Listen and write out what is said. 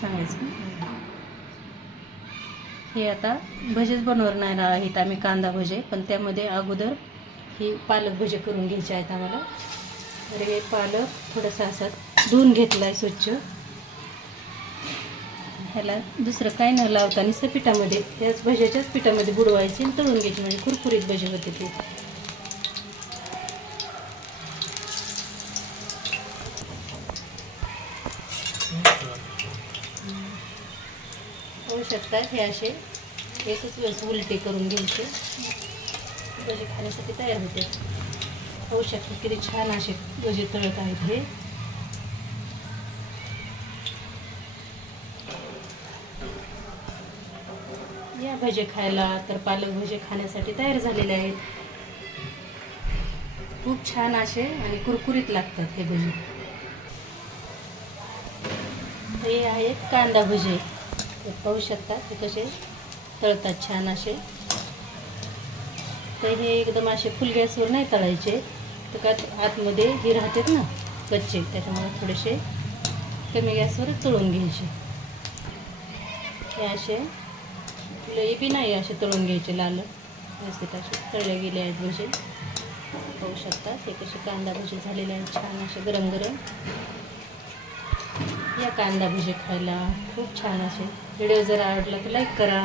सांगायचं. हे आता भजेच बनवणार आहेत आम्ही, कांदा भजे, पण त्यामध्ये अगोदर ही पालक भजे करून घ्यायचे आहेत आम्हाला. तर हे पालक थोडंसं असं धुवून घेतला आहे स्वच्छ. ह्याला दुसरं काय न लावता नुसतं पिठामध्ये, त्याच भज्याच्याच पिठामध्ये बुडवायचे आणि तळून घ्यायचे, म्हणजे कुरकुरीत भजे होते ते. होऊ शकतात हे असे एकच वेळेस उलटे करून घ्यायचे, भजे खाण्यासाठी तयार होते. होऊ शकतात किती छान असे भजे तळत आहेत हे. या भजे खायला तर पालक भजे खाण्यासाठी तयार झालेले आहेत. खूप छान असे आणि कुरकुरीत लागतात हे भजे. हे आहेत कांदा भजे, पाहू शकता हे कसे तळतात छान असे. तर हे एकदम असे फुल गॅसवर नाही तळायचे, तर का आतमध्ये हे राहतात ना कच्चे, त्याच्यामुळे थोडेसे कमी गॅसवर तळून घ्यायचे. हे असे लई बी नाही असे तळून घ्यायचे, लाल व्यवस्थित असे तळले गेले आहेत भजे. पाहू शकता हे कसे कांदा भजे झालेले आहेत छान असे गरम गरम. या कांदा भजे खायला खूप छान असे. व्हिडिओ जर आवडला तर लाईक करा.